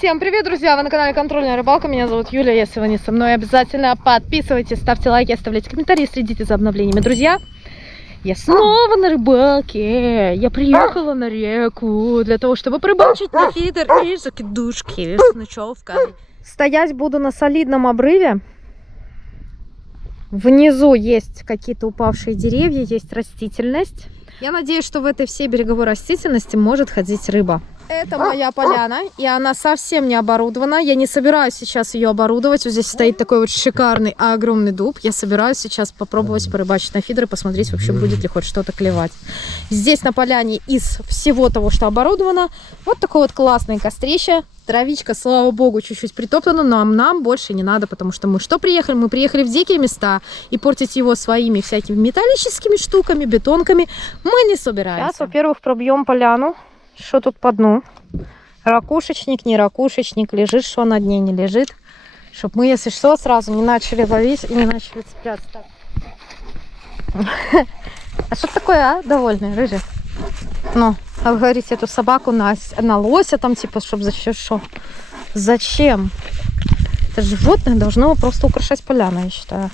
Всем привет, друзья! Вы на канале Контрольная рыбалка. Меня зовут Юля. Если вы не со мной, обязательно подписывайтесь, ставьте лайки, оставляйте комментарии, следите за обновлениями. Друзья, я снова на рыбалке. Я приехала на реку для того, чтобы порыбачить на фидер и закидушки с ночевкой. Стоять буду на солидном обрыве. Внизу есть какие-то упавшие деревья, есть растительность. Я надеюсь, что в этой всей береговой растительности может ходить рыба. Это моя поляна, и она совсем не оборудована. Я не собираюсь сейчас ее оборудовать. Вот здесь стоит такой вот шикарный, огромный дуб. Я собираюсь сейчас попробовать порыбачить на фидер и посмотреть, вообще будет ли хоть что-то клевать. Здесь на поляне из всего того, что оборудовано, вот такое вот классное кострище. Травичка, слава богу, чуть-чуть притоптана, но нам больше не надо, потому что мы что приехали? Мы приехали в дикие места, и портить его своими всякими металлическими штуками, бетонками мы не собираемся. Сейчас, во-первых, пробьем поляну. Что тут по дну? Ракушечник, не ракушечник, лежит, что на дне, не лежит. Чтобы мы, если что, сразу не начали ловить и не начали цепляться. А что такое, а? Довольный, рыжий? Ну, а вы говорите, эту собаку на лося там, типа, чтобы зачем? Что? Зачем? Это животное должно просто украшать поляну, я считаю.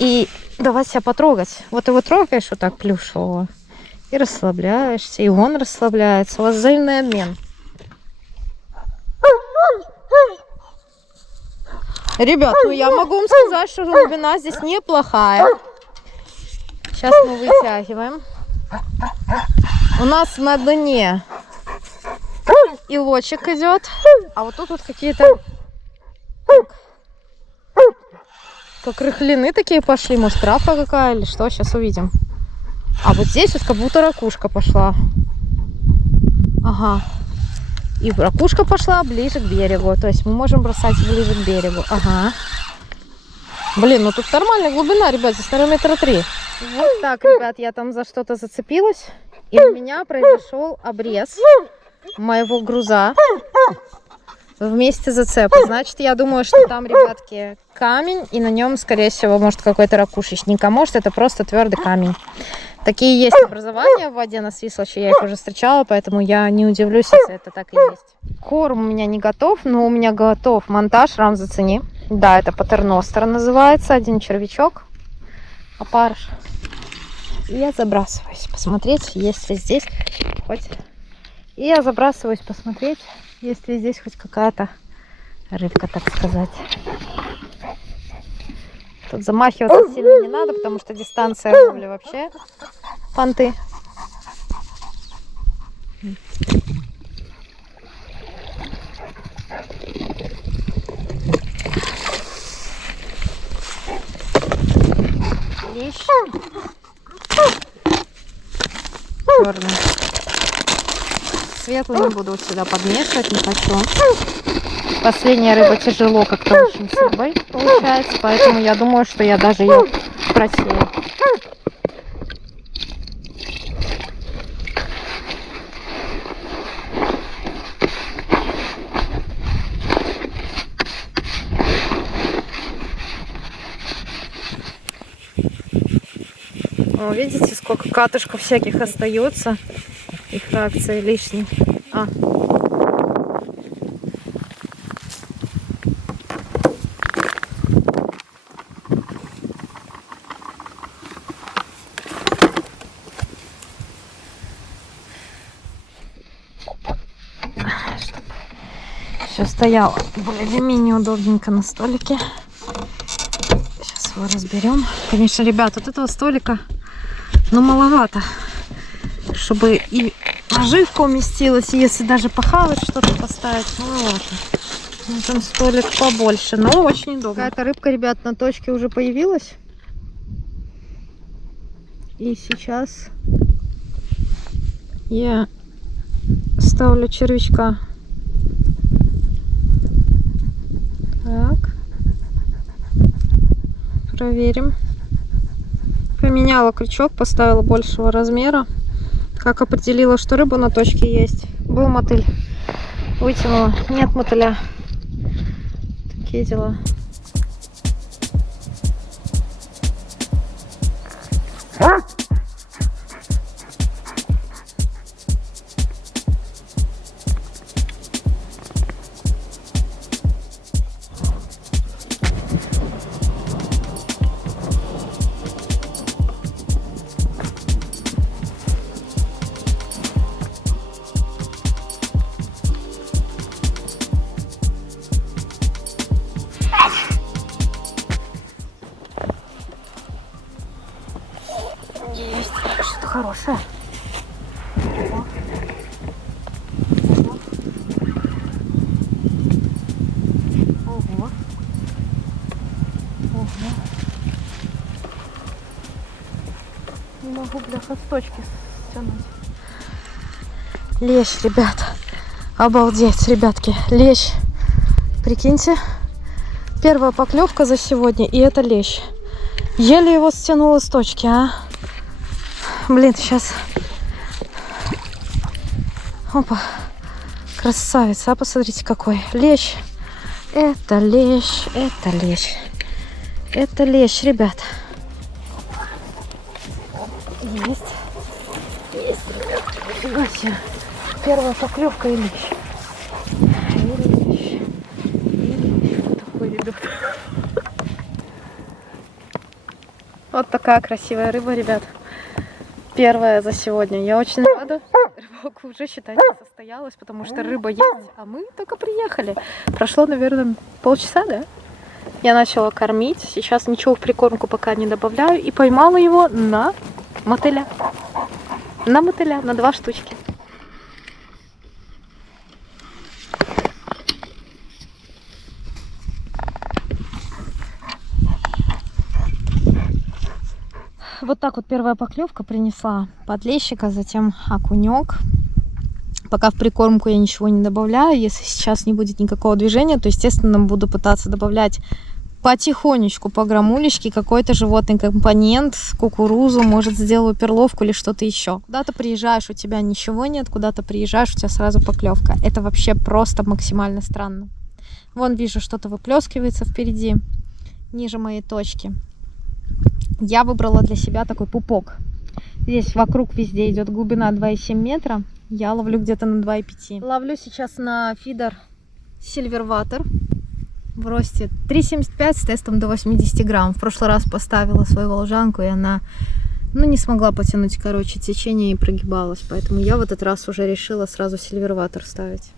И давать себя потрогать. Вот его трогаешь вот так плюшевого. И расслабляешься, и он расслабляется. У вас взаимный обмен. Ребят, ну я могу вам сказать, что глубина здесь неплохая. Сейчас мы вытягиваем. У нас на дне и лочек идет. А вот тут вот какие-то как рыхлины такие пошли. Может, травка какая или что? Сейчас увидим. А вот здесь вот как будто ракушка пошла. Ага. И ракушка пошла ближе к берегу. То есть мы можем бросать ближе к берегу. Ага. Блин, ну тут нормальная глубина, ребят. Здесь, наверное, метра 3. Вот так, ребят, я там за что-то зацепилась. И у меня произошел обрез моего груза вместе зацепа. Значит, я думаю, что там, ребятки, камень. И на нем, скорее всего, может какой-то ракушечник. А может, это просто твердый камень. Такие есть образования в воде на Свислочи, я их уже встречала, поэтому я не удивлюсь, если это так и есть. Корм у меня не готов, но у меня готов монтаж, Рам, зацени. Да, это патерностер называется, один червячок, опарыш. И я забрасываюсь посмотреть, есть ли здесь хоть... И я забрасываюсь посмотреть, есть ли здесь хоть какая-то рыбка, так сказать. Тут замахиваться сильно не надо, потому что дистанция ловли вообще понты. Лещ. Черный. Светлый не буду сюда подмешивать, не хочу. Последняя рыба тяжело как-то очень с рыбой получается, поэтому я думаю, что я даже ее просею. О, видите, сколько катышков всяких остается. Их фракции лишние. Все стояло более-менее удобненько на столике. Сейчас его разберем. Конечно, ребят, вот этого столика, но маловато, чтобы и наживка уместилась, и если даже похавать что-то поставить, маловато. Нужен столик побольше, но очень удобно. Какая-то рыбка, ребят, на точке уже появилась. И сейчас я ставлю червячка. Так. Проверим. Поменяла крючок, поставила большего размера. Как определила, что рыба на точке есть. Был мотыль. Вытянула. Нет мотыля. Такие дела. хорошая. Ого. Ого. Ого. Не могу, бляха, с точки стянуть. Лещ, ребят. Обалдеть, ребятки. Лещ. Прикиньте. Первая поклевка за сегодня, и это лещ. Еле его стянула с точки, а. Блин, сейчас. Опа. Красавец, а посмотрите какой. Лещ. Это лещ, это лещ. Это лещ, ребят. Есть. Есть, ребят. Нифига себе. Первая поклевка и лещ. И лещ. И лещ. Вот такой, ребят. Вот такая красивая рыба, ребят. Первая за сегодня. Я очень рада. Рыбалка уже, считайте, состоялась, потому что рыба есть, а мы только приехали. Прошло, наверное, полчаса, да? Я начала кормить. Сейчас ничего в прикормку пока не добавляю. И поймала его на мотыля. На мотыля, на 2 штучки. Вот так вот первая поклевка принесла подлещика, затем окунек. Пока в прикормку я ничего не добавляю. Если сейчас не будет никакого движения, то, естественно, буду пытаться добавлять потихонечку по грамулечке какой-то животный компонент, кукурузу, может, сделаю перловку или что-то еще. Куда-то приезжаешь, у тебя ничего нет, куда-то приезжаешь, у тебя сразу поклевка. Это вообще просто максимально странно. Вон вижу, что-то выплескивается впереди, ниже моей точки. Я выбрала для себя такой пупок. Здесь вокруг везде идет глубина 2,7 метра. Я ловлю где-то на 2,5. Ловлю сейчас на фидер Silverwater в росте 3,75 с тестом до 80 грамм. В прошлый раз поставила свою волжанку, и она, не смогла потянуть, течение и прогибалась. Поэтому я в этот раз уже решила сразу Silverwater ставить.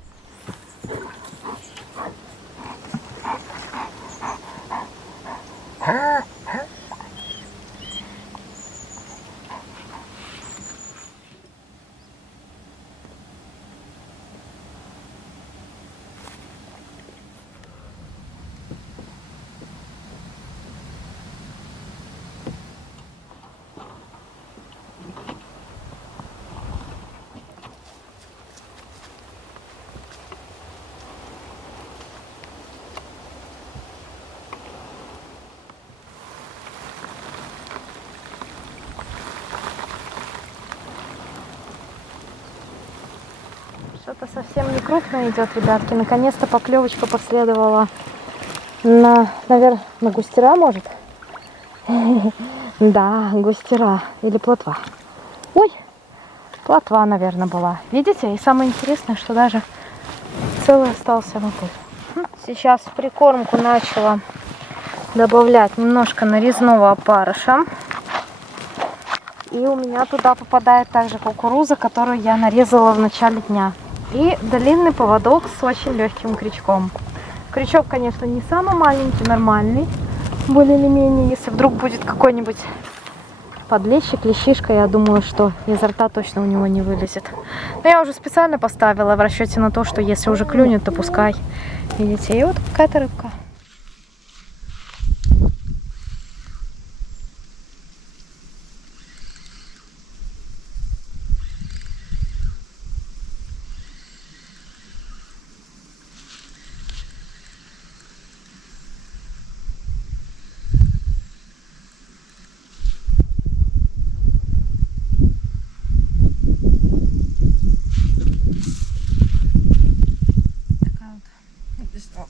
Что-то совсем не крупное идет, ребятки. Наконец-то поклевочка последовала на, наверное, на густера, может? Да, густера или плотва. Ой, плотва, наверное, была. Видите? И самое интересное, что даже целый остался мотыль. Сейчас в прикормку начала добавлять немножко нарезного опарыша. И у меня туда попадает также кукуруза, которую я нарезала в начале дня. И длинный поводок с очень легким крючком. Крючок, конечно, не самый маленький, нормальный, более или менее. Если вдруг будет какой-нибудь подлещик, лещишка, я думаю, что изо рта точно у него не вылезет. Но я уже специально поставила в расчете на то, что если уже клюнет, то пускай. Видите, и вот какая-то рыбка.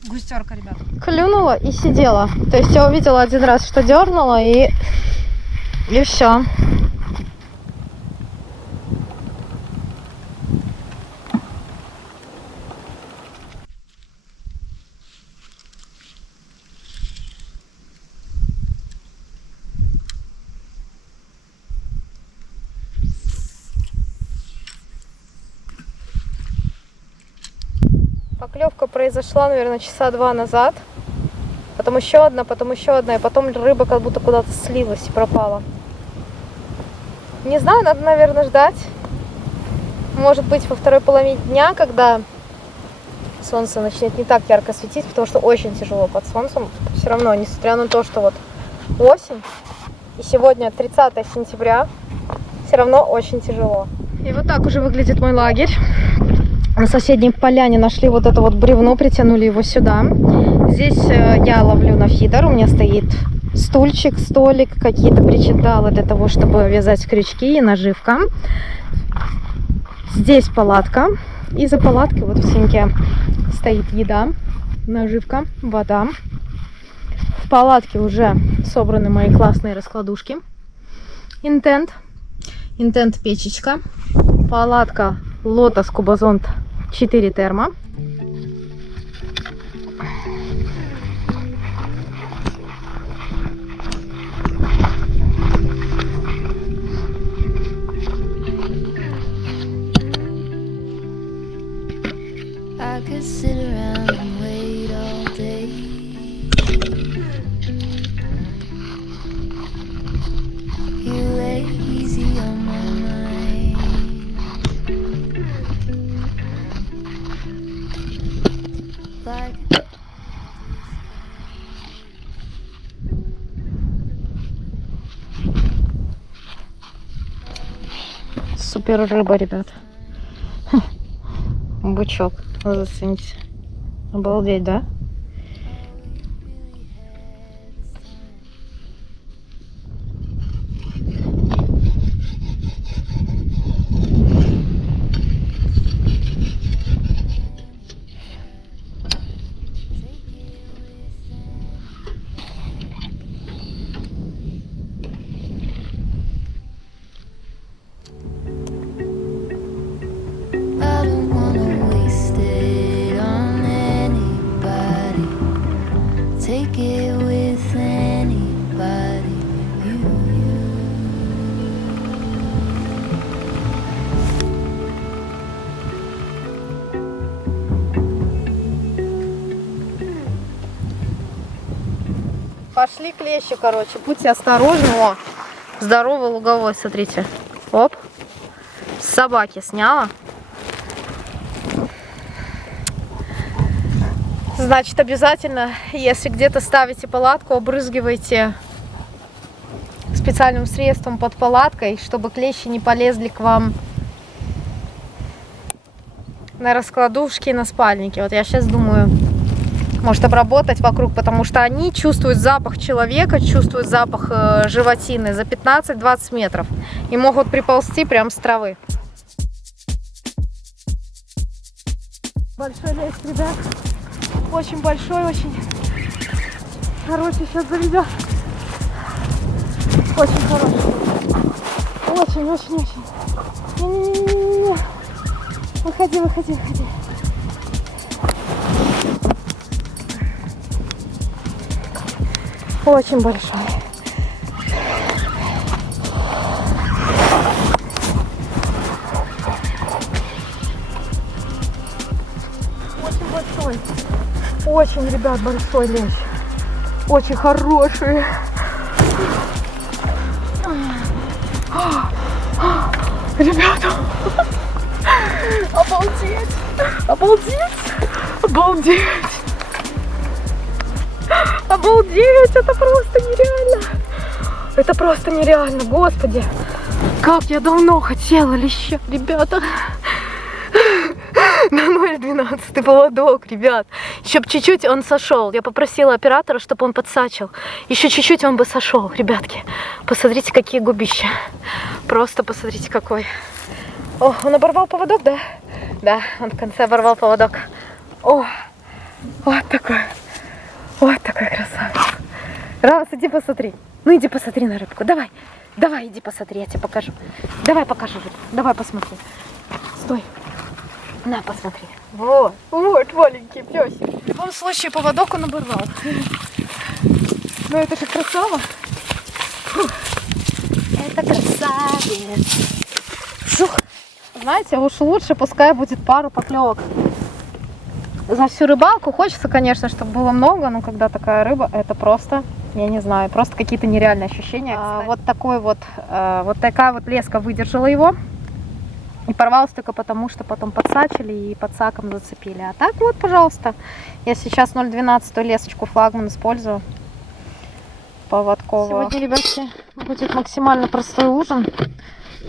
Густерка, ребят. Клюнула и сидела. То есть я увидела один раз, что дернула, и все. Поклевка произошла, наверное, часа 2 назад. Потом еще одна, и потом рыба как будто куда-то слилась и пропала. Не знаю, надо, наверное, ждать. Может быть, во второй половине дня, когда солнце начнет не так ярко светить, потому что очень тяжело под солнцем. Все равно, несмотря на то, что вот осень, и сегодня 30 сентября, все равно очень тяжело. И вот так уже выглядит мой лагерь. На соседней поляне нашли вот это вот бревно, притянули его сюда. Здесь я ловлю на фидер, у меня стоит стульчик, столик, какие-то причиндалы для того, чтобы вязать крючки и наживка. Здесь палатка, и за палаткой вот в синьке стоит еда, наживка, вода. В палатке уже собраны мои классные раскладушки. Интент печечка, палатка Lotus Cubazont 4 термо. I could sit around and wait all day. You lay easy on my mind. Like Супер рыба, ребят. Бычок. Зацените. Обалдеть, да? I don't wanna waste it on anybody. Take it with anybody. Пошли клещи, короче. Будьте осторожны. О, здоровый луговой, смотрите. Оп. С собаки сняла. Значит, обязательно, если где-то ставите палатку, обрызгивайте специальным средством под палаткой, чтобы клещи не полезли к вам на раскладушки и на спальники. Вот я сейчас думаю, может обработать вокруг, потому что они чувствуют запах человека, чувствуют запах животины за 15-20 метров и могут приползти прям с травы. Большой лес, ребят. Очень большой, очень. Короче, сейчас заведет. Очень хороший. Очень, очень, очень. Не-не-не-не-не. Выходи, выходи, выходи. Очень большой. Очень большой. Очень, ребят, большой лещ. Очень хороший. Ребята. Обалдеть. Обалдеть. Обалдеть. Обалдеть. Это просто нереально. Это просто нереально. Господи. Как я давно хотела леща, ребята. На 0,12 поводок, ребят. Еще чуть-чуть он сошел. Я попросила оператора, чтобы он подсачил. Еще чуть-чуть он бы сошел, ребятки. Посмотрите, какие губища. Просто посмотрите, какой. О, он оборвал поводок, да? Да, он в конце оборвал поводок. О, вот такой. Вот такой красавец. Рамос, иди посмотри. Ну иди посмотри на рыбку. Давай, давай, иди посмотри, я тебе покажу. Давай покажу рыбку. Давай посмотри. Стой. На, посмотри. Вот, вот маленький песик. В любом случае, поводок он оборвал. Ну это же красава. Фух. Это красавец. Фух. Знаете, уж лучше, пускай будет пару поклевок. За всю рыбалку хочется, конечно, чтобы было много, но когда такая рыба, это просто Я не знаю, просто какие-то нереальные ощущения. Вот такой вот, вот такая вот леска выдержала его. И порвалась только потому, что потом подсачили и подсаком зацепили. А так вот, пожалуйста, я сейчас 0,12 лесочку флагман использую. Поводковую. Сегодня, ребятки, будет максимально простой ужин.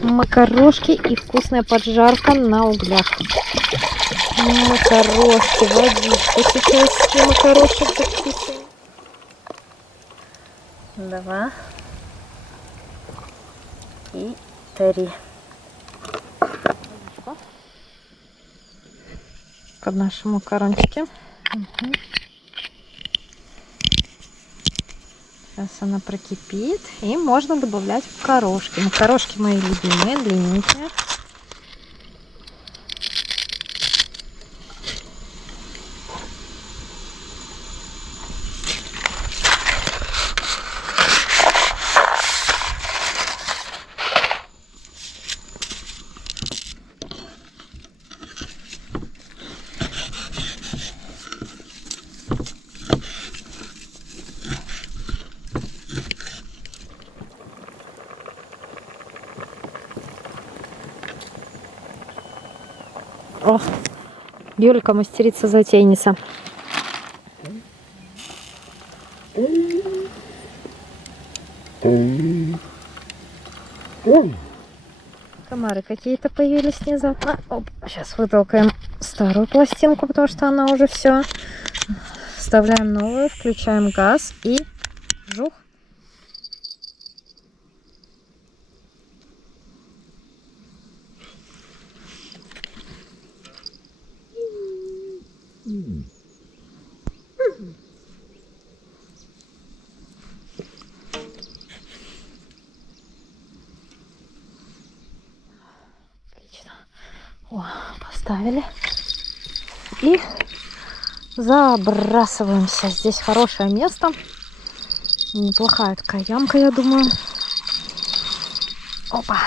Макарошки и вкусная поджарка на углях. Макарошки, водичку сейчас и макарошек закипим. 2 и 3. Под наши макарончики. Угу. Сейчас она прокипит. И можно добавлять макарошки. Макарошки мои любимые, длинненькие. О, Юлька мастерица затейница. Комары какие-то появились внезапно. Оп, сейчас вытолкаем старую пластинку, потому что она уже все. Вставляем новую, включаем газ и жух. Отлично. О, поставили. И забрасываемся. Здесь хорошее место. Неплохая такая ямка, я думаю. Опа.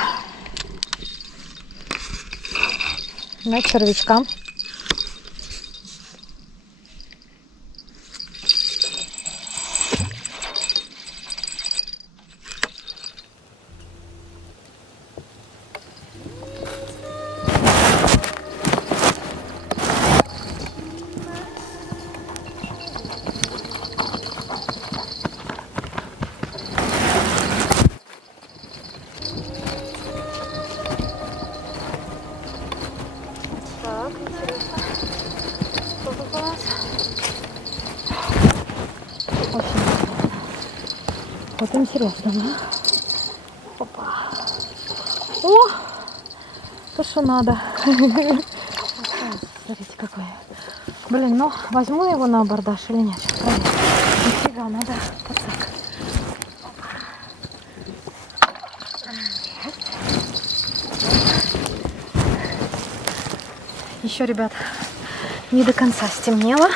На червячка. Так, интересно. Что тут у нас? Очень интересно. Вот интересно, да? Опа. О! То, что надо. Смотрите, какой. Блин, ну возьму его на абордаж или нет? Сейчас проверю. Нифига, надо подсак. Еще, ребят, не до конца стемнело.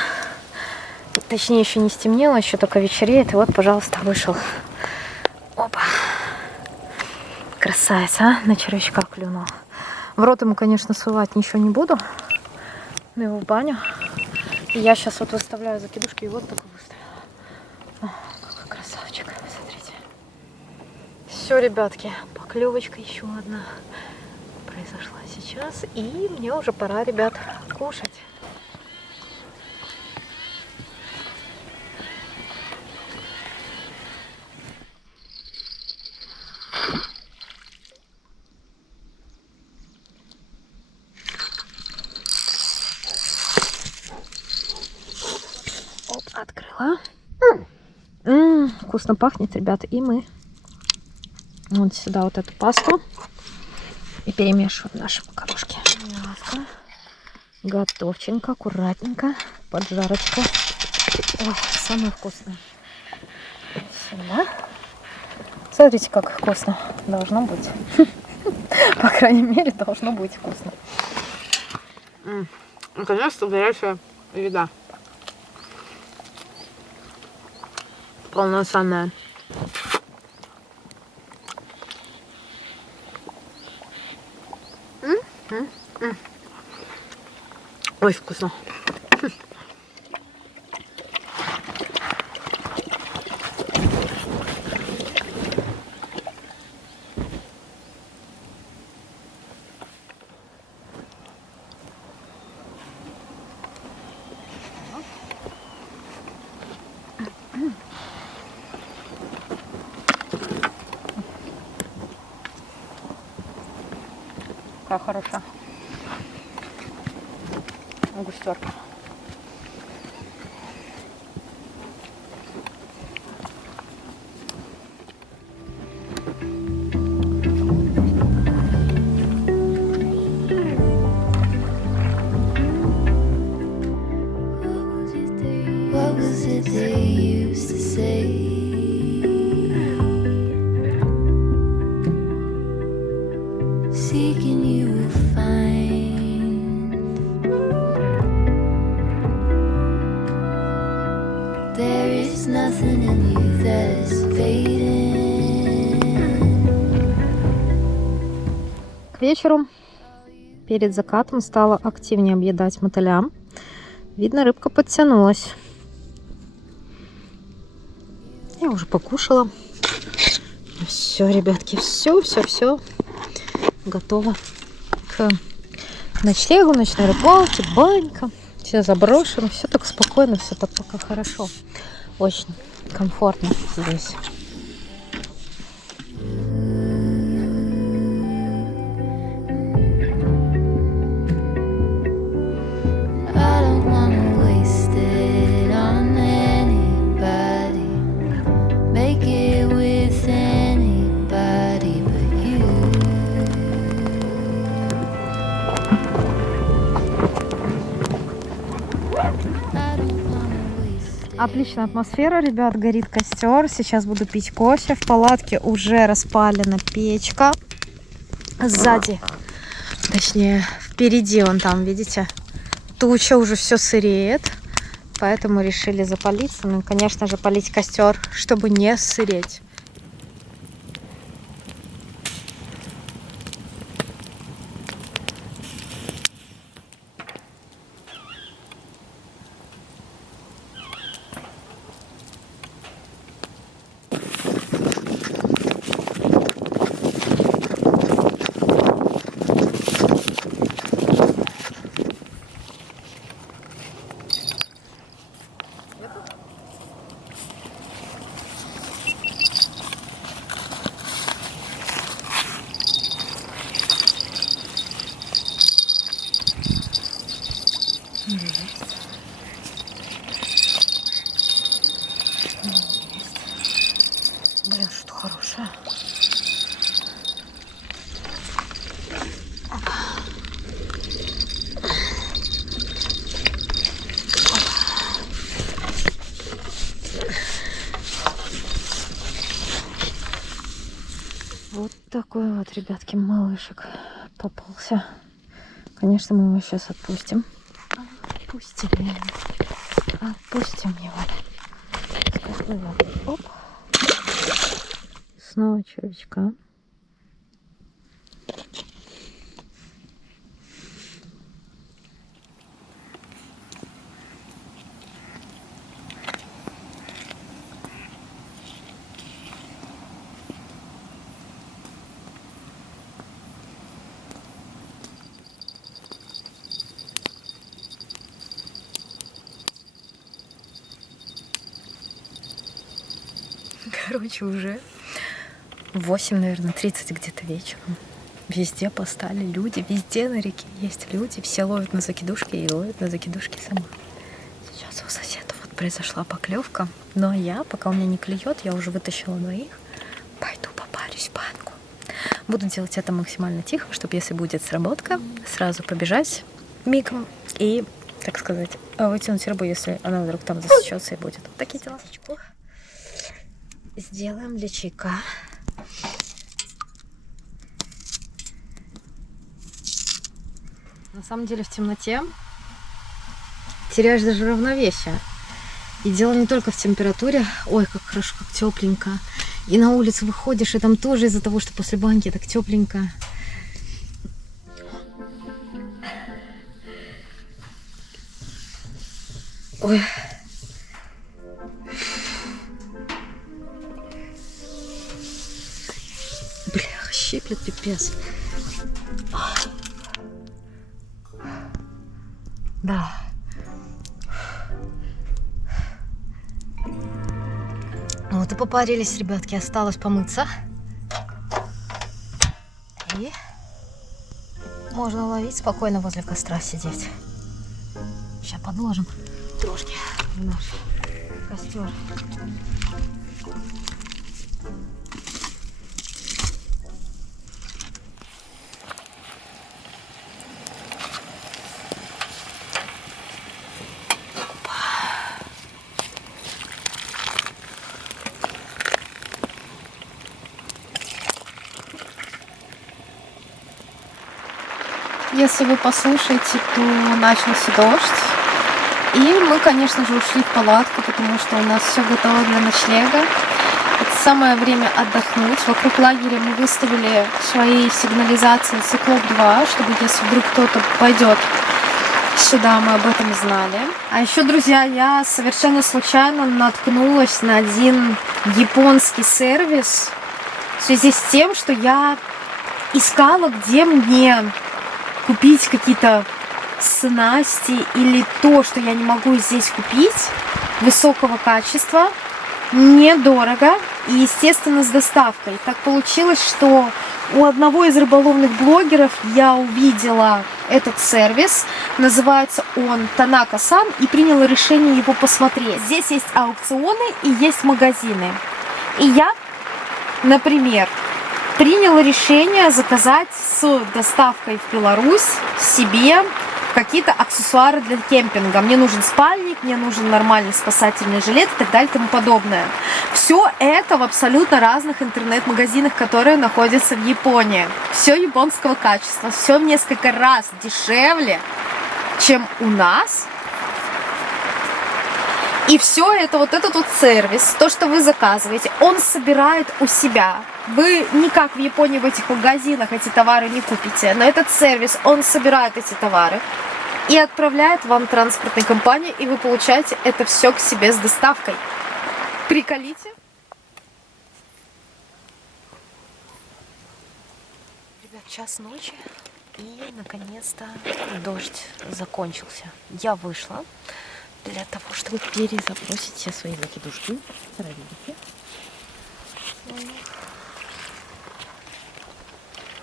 Точнее, еще не стемнело, еще только вечереет. И вот, пожалуйста, вышел. Опа. Красавец, а? На червячка клюнул. В рот ему, конечно, сувать ничего не буду. Но его в баню. И я сейчас вот выставляю закидушки. И вот такой выставила. О, какой красавчик. Смотрите. Все, ребятки. Поклевочка еще одна произошла сейчас. И мне уже пора, ребят, кушать. Оп, открыла. Вкусно пахнет, ребята. И мы вот сюда вот эту пасту и перемешиваем наши макарошки. Мяско. Готовченько, аккуратненько. Поджарочка. Ой, самое вкусное. Сюда. Смотрите, как вкусно должно быть. По крайней мере, должно быть вкусно. Наконец-то горячая еда. Полноценная. Ой, вкусно. какая хорошая. Густерка. What was it they used to say? Seeking you will find. There is nothing in you that is fading. К вечеру перед закатом стала активнее объедать мотыля. Видно, рыбка подтянулась. Я уже покушала. Все, ребятки, все готово к ночлегу, ночной рыбалке, банька. Все заброшено, все так спокойно, все так пока хорошо. Очень комфортно здесь. I don't wanna waste it on anybody. Make it with anybody but you. I don't wanna waste it. Отличная атмосфера, ребят, горит костер. Сейчас буду пить кофе. В палатке уже распалена печка. Сзади, точнее, впереди вон там, видите, туча, уже все сыреет. Поэтому решили запалиться. Ну и, конечно же, полить костер, чтобы не сыреть. Блин, что хорошее. Вот такой вот, ребятки, малышек попался. Конечно, мы его сейчас отпустим. Отпустим его. Оп. Снова червячка. Короче, уже 8, наверное, 30 где-то вечером. Везде постали люди, везде на реке есть люди. Все ловят на закидушки и ловят на закидушки сама. Сейчас у соседа вот произошла поклевка. Но я, пока у меня не клюет, я уже вытащила двоих. Пойду попарюсь в банку. Буду делать это максимально тихо, чтобы, если будет сработка, сразу побежать мигом и, так сказать, вытянуть рыбу, если она вдруг там засечется и будет. Вот такие дела. Сделаем для чайка. На самом деле в темноте теряешь даже равновесие. И дело не только в температуре. Ой, как хорошо, как тепленько. И на улицу выходишь, и там тоже из-за того, что после баньки так тепленько. Ой. Бля, щиплет пипец. Да. Вот и попарились, ребятки. Осталось помыться. И Можно ловить, спокойно возле костра сидеть. Сейчас подложим трошки в наш костер. Если вы послушаете, то начался дождь. И мы, конечно же, ушли в палатку, потому что у нас все готово для ночлега. Это самое время отдохнуть. Вокруг лагеря мы выставили свои сигнализации «Циклоп-2», чтобы если вдруг кто-то пойдет сюда, мы об этом знали. А еще, друзья, я совершенно случайно наткнулась на один японский сервис в связи с тем, что я искала, где мне купить какие-то снасти или то, что я не могу здесь купить, высокого качества, недорого и, естественно, с доставкой. Так получилось, что у одного из рыболовных блогеров я увидела этот сервис. Называется он Танака-сан, и приняла решение его посмотреть. Здесь есть аукционы и есть магазины. И я, например, приняла решение заказать с доставкой в Беларусь себе какие-то аксессуары для кемпинга. Мне нужен спальник, мне нужен нормальный спасательный жилет и так далее и тому подобное. Все это в абсолютно разных интернет-магазинах, которые находятся в Японии. Все японского качества, все в несколько раз дешевле, чем у нас. И все это, вот этот вот сервис, то, что вы заказываете, он собирает у себя. Вы никак в Японии в этих магазинах эти товары не купите, но этот сервис, он собирает эти товары и отправляет вам транспортной компании, и вы получаете это все к себе с доставкой. Приколите. Ребят, 1 ночи, и наконец-то дождь закончился. Я вышла для того, чтобы перезабросить все свои закидушки. Видите?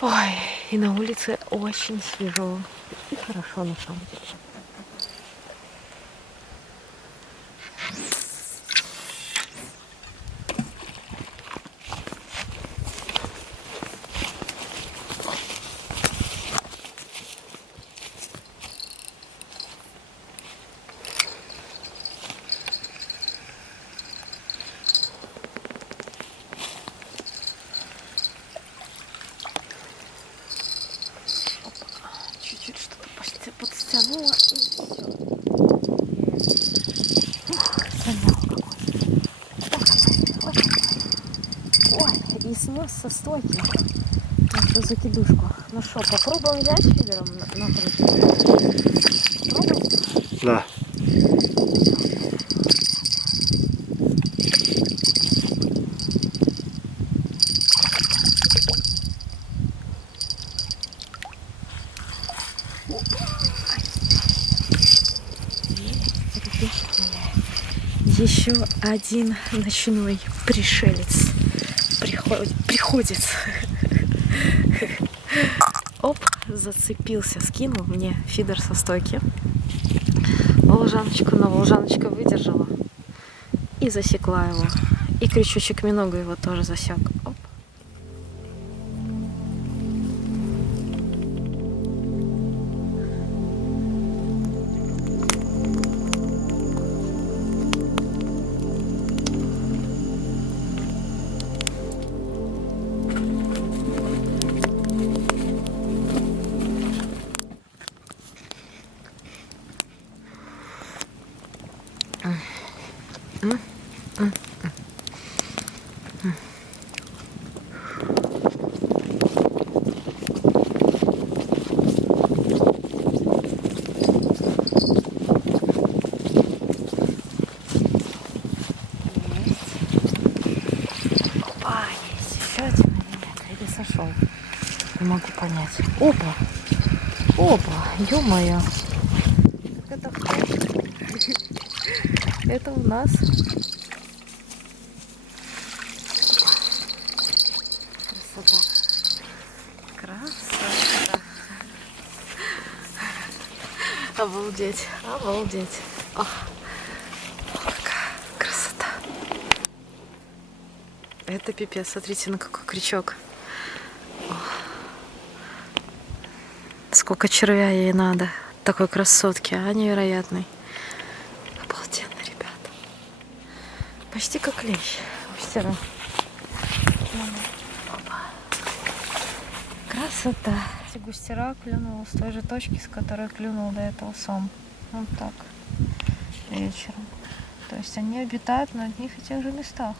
Ой, и на улице очень свежо и хорошо на самом деле. Чуть-чуть что-то подстянула и все. Ой, и снес со стойки нашу закидушку. Ну что, попробуем взять фидером накрутить? Попробуем? Да. Еще один ночной пришелец приходит. Оп, зацепился, скинул мне фидер со стойки. Волжаночку, но волжаночка выдержала и засекла его. И крючочек минога его тоже засек. Оп. Сошел. Не могу понять. Опа! Опа! Ё-моё! Это кто? Это у нас красота. Красота. Обалдеть, обалдеть. Ох, какая красота. Это пипец, смотрите, на какой крючок. Ох. Сколько червя ей надо. Такой красотки, а невероятный. Обалденно, ребята. Почти как лещ. Густера. Красота. Густера клюнула с той же точки, с которой клюнул до этого сом. Вот так. Вечером. То есть они обитают на одних и тех же местах.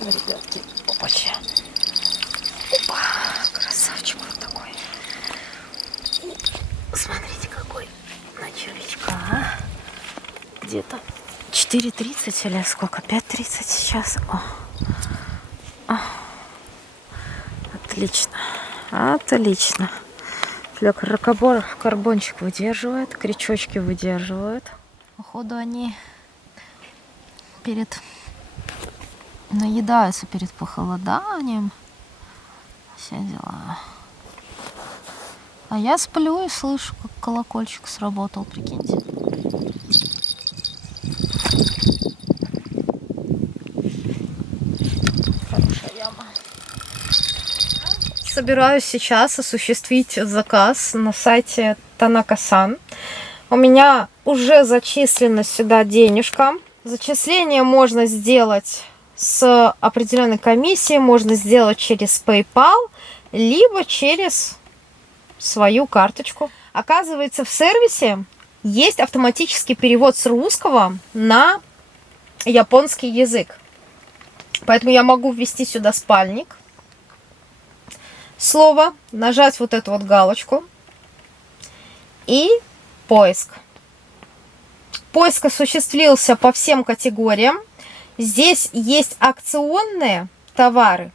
Ребятки, опача. Опа, красавчик вот такой. Смотрите, какой на червячка, а? Где-то 4:30 или сколько? 5:30 сейчас. О. Отлично, отлично. Карбончик выдерживает, крючочки выдерживают. Походу они наедаются перед похолоданием. Все дела. А я сплю и слышу, как колокольчик сработал, прикиньте. Хорошая яма. Собираюсь сейчас осуществить заказ на сайте Танака-сан. У меня уже зачислена сюда денежка. Зачисление можно сделать с определенной комиссией, можно сделать через PayPal, либо через свою карточку. Оказывается, в сервисе есть автоматический перевод с русского на японский язык. Поэтому я могу ввести сюда спальник, слово, нажать вот эту вот галочку и поиск. Поиск осуществился по всем категориям. Здесь есть акционные товары,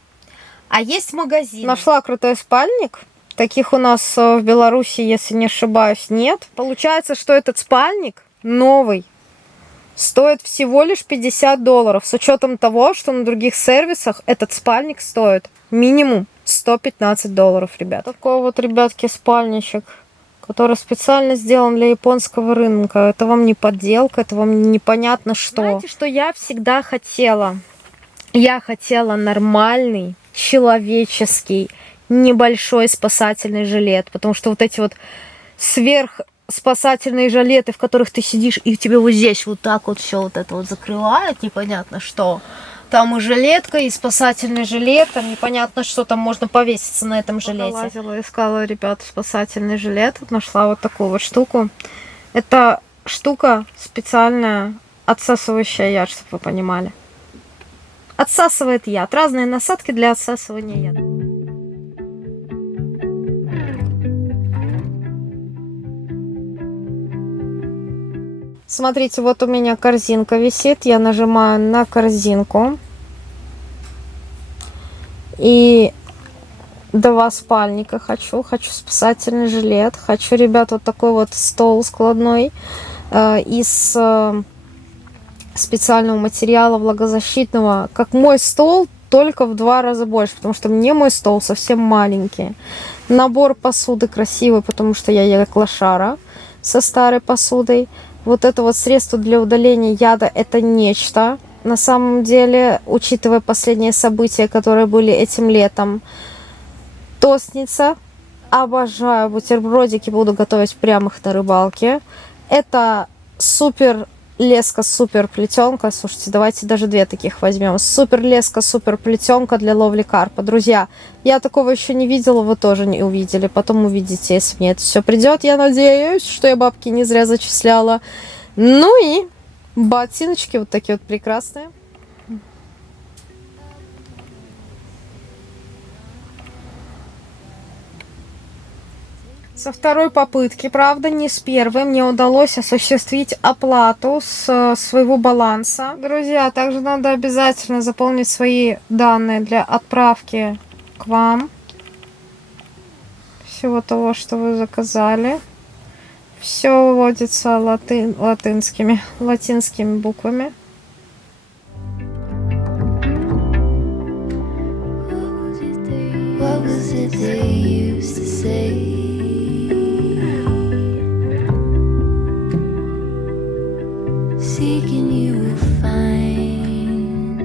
а есть магазин. Нашла крутой спальник. Таких у нас в Беларуси, если не ошибаюсь, нет. Получается, что этот спальник новый стоит всего лишь $50, с учетом того, что на других сервисах этот спальник стоит минимум $115, ребят. Такой вот, ребятки, спальничек, который специально сделан для японского рынка. Это вам не подделка, это вам непонятно что. Знаете, что я всегда хотела? Я хотела нормальный, человеческий, небольшой спасательный жилет. Потому что вот эти вот сверхспасательные жилеты, в которых ты сидишь, и тебе вот здесь вот так вот все вот это вот закрывает, непонятно что. Там и жилетка, и спасательный жилет, там непонятно, что там можно повеситься на этом жилете. Лазила, искала, ребят, спасательный жилет, нашла вот такую вот штуку. Это штука специальная, отсасывающая яд, чтобы вы понимали. Отсасывает яд. Разные насадки для отсасывания яда. Смотрите, вот у меня корзинка висит. Я нажимаю на корзинку. И 2 спальника хочу. Хочу спасательный жилет. Хочу, ребят, вот такой вот стол складной из специального материала влагозащитного. Как мой стол, только в 2 раза больше. Потому что мне мой стол совсем маленький. Набор посуды красивый, потому что я как лошара со старой посудой. Вот это вот средство для удаления яда, это нечто. На самом деле, учитывая последние события, которые были этим летом. Тостница. Обожаю бутербродики, буду готовить прямо их на рыбалке. Это супер леска, супер плетенка. Слушайте, давайте даже 2 таких возьмем. Супер леска, супер плетенка для ловли карпа. Друзья, я такого еще не видела, вы тоже не увидели. Потом увидите, если мне это все придет. Я надеюсь, что я бабки не зря зачисляла. Ну и ботиночки вот такие вот прекрасные. Со второй попытки, правда, не с первой, мне удалось осуществить оплату с своего баланса. Друзья, также надо обязательно заполнить свои данные для отправки к вам. Всего того, что вы заказали. Все выводится латинскими буквами. What was it they used to say? Seeking you will find.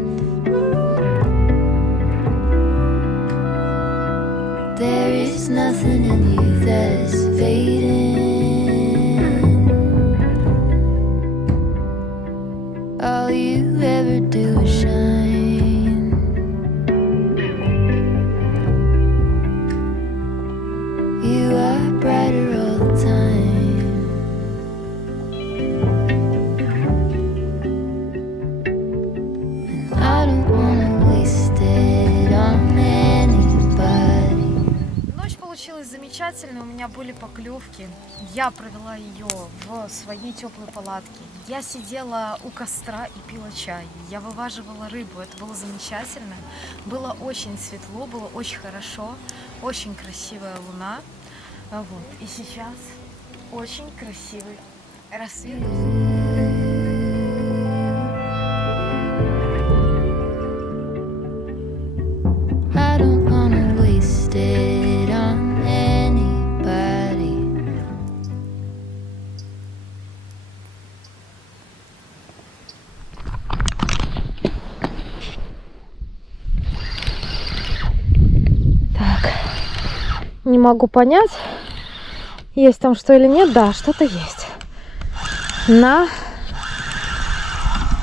There is nothing in you that is fading. All you ever do is shine. You are brighter all the time. And I don't wanna waste it on anybody. Ночь получилась замечательной, у меня были поклевки. Я провела ее в своей теплой палатке. Я сидела у костра и пила чай. Я вываживала рыбу, это было замечательно. Было очень светло, было очень хорошо, очень красивая луна. Вот. И сейчас очень красивый рассвет. I don't wanna waste it on anybody. Так, не могу понять, есть там что или нет. Да, что-то есть.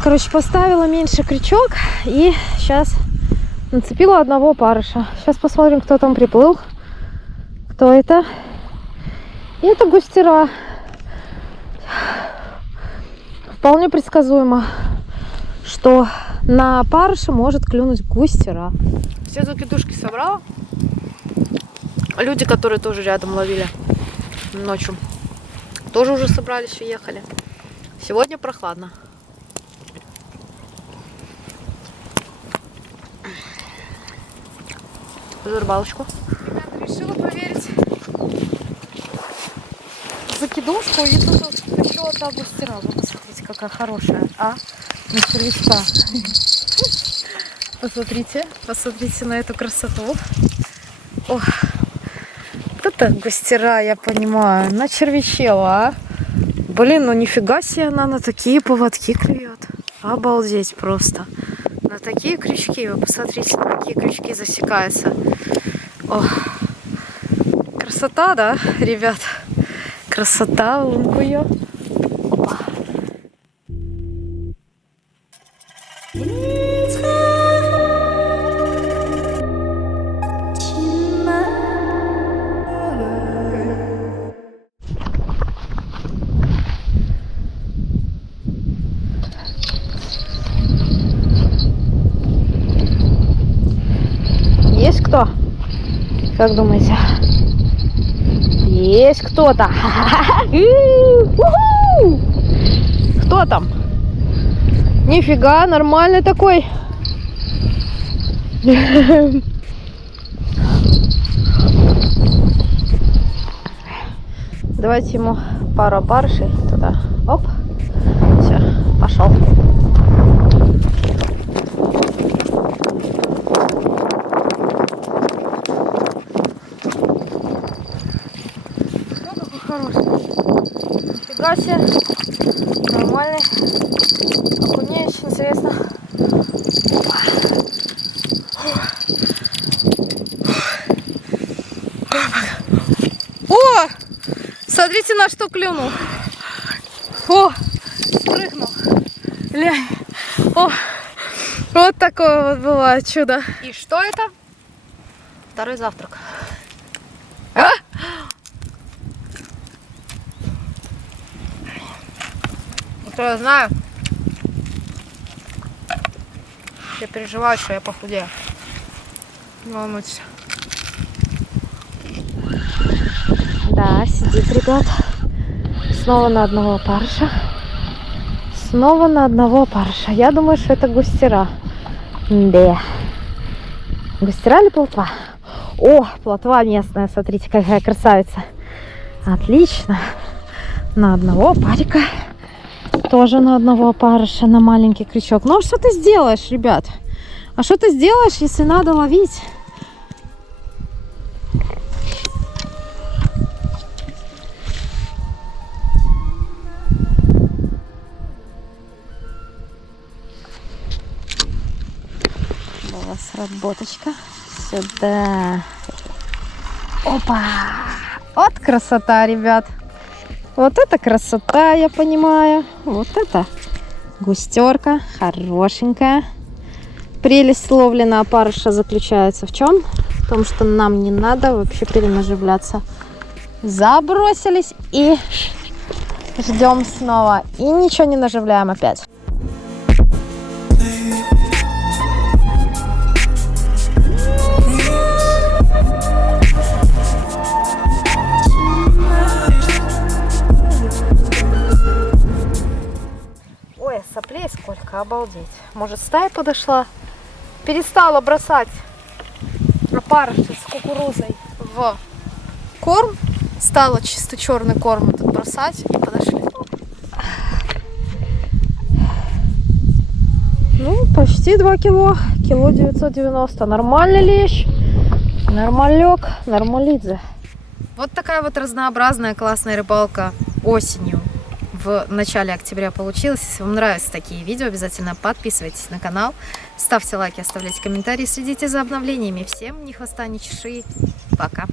Короче, поставила меньше крючок и сейчас нацепила одного опарыша. Сейчас посмотрим, кто там приплыл. Кто это? И это густера. Вполне предсказуемо, что на опарыша может клюнуть густера. Все закидушки собрала. Люди, которые тоже рядом ловили ночью, тоже уже собрались, уехали. Сегодня прохладно. За рыбалочку. Ребята, решила проверить закидушку. И тут вот еще одна густера. Вот посмотрите, какая хорошая. На червячка. Посмотрите на эту красоту. Ох, это густера, я понимаю, на червячела, Блин, ну нифига себе, она на такие поводки клюет. Обалдеть просто. На такие крючки, вы посмотрите, на какие крючки засекаются. Ох. Красота, да, ребят? Красота, лунку ее. Опа. Есть кто? Как думаете? Есть кто-то. Кто там? Нифига, нормальный такой. Давайте ему пару опарышей туда. Оп. Все, пошел. Нифига себе. Нормальный. Окунеющий, интересно. О! Смотрите, на что клюнул. О! Спрыгнул. Глянь. О! Вот такое вот бывает чудо. И что это? Второй завтрак. А? Что я знаю? Я переживаю, что я похудею. Не волнуйтесь. Да, сидит, ребят. Снова на одного опарыша. Снова на одного опарыша. Я думаю, что это густера. Да. Густера или плотва? О, плотва местная, смотрите, какая красавица. Отлично. На одного парика. Тоже на одного опарыша, на маленький крючок. Ну, а что ты сделаешь, ребят? А что ты сделаешь, если надо ловить? Была сработочка. Сюда. Опа! Вот красота, ребят. Вот это красота, я понимаю. Вот это густерка, хорошенькая. Прелесть ловли на опарыша заключается в чем? В том, что нам не надо вообще перенаживляться. Забросились и ждем снова. И ничего не наживляем опять. Ой, соплей сколько, обалдеть. Может, стая подошла? Перестала бросать опарыши с кукурузой в корм. Стала чисто черный корм этот бросать и подошли. Ну, почти 2 кило. Кило 990. Нормальный лещ. Нормалек. Нормалидзе. Вот такая вот разнообразная классная рыбалка осенью. В начале октября получилось. Если вам нравятся такие видео, обязательно подписывайтесь на канал, ставьте лайки, оставляйте комментарии, следите за обновлениями. Всем ни хвоста, ни чешуи. Пока!